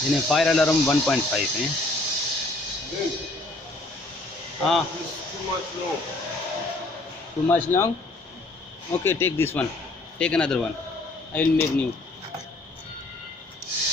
जिन्हें fire alarm 1.5 हैं. हाँ. Too much long? Okay, take this one. Take another one. I will make new.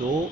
2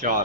4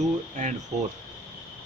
2 and 4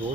2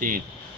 3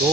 2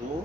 2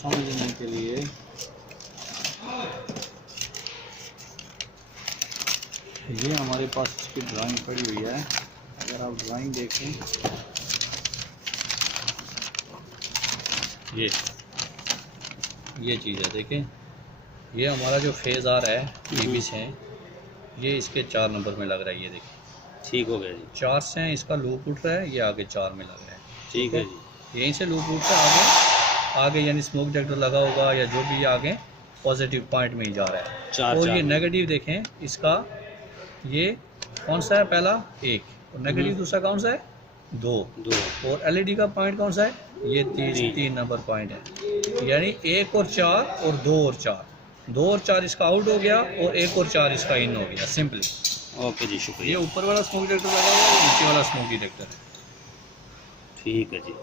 समझने के लिए ये हमारे पास इसकी ड्राइंग पड़ी हुई है। अगर आप ड्राइंग देखें, ये चीज़ है, देखें ये हमारा जो फेज़ आ रहा है इबिस है, ये इसके 4 नंबर में लग रहा है। ये देखिए ठीक हो गया जी। 4 से हैं, इसका लूप उठ रहा है, ये आगे 4 में लग रहा है। ठीक है जी। यहीं से लूप उठ कर आगे यानी स्मोक डिटेक्टर लगा होगा या जो भी आगे पॉजिटिव पॉइंट में ही जा रहा है। चार और चार ये में। नेगेटिव देखें, इसका ये कौन सा है, पहला 1 और नेगेटिव दूसरा कौन सा है 2, 2 और एलईडी का पॉइंट कौन सा है, ये 3 नंबर पॉइंट है। यानी 1 और 4 और 2 और 4, 2 और 4 इसका आउट हो गया और 1 और 4 इसका इन हो गया, सिंपली। ओके जी, ये शुक्रिया। ऊपर वाला स्मोक डिटेक्टर लगा हुआ है, नीचे वाला स्मोक डिटेक्टर है। ठीक है जी।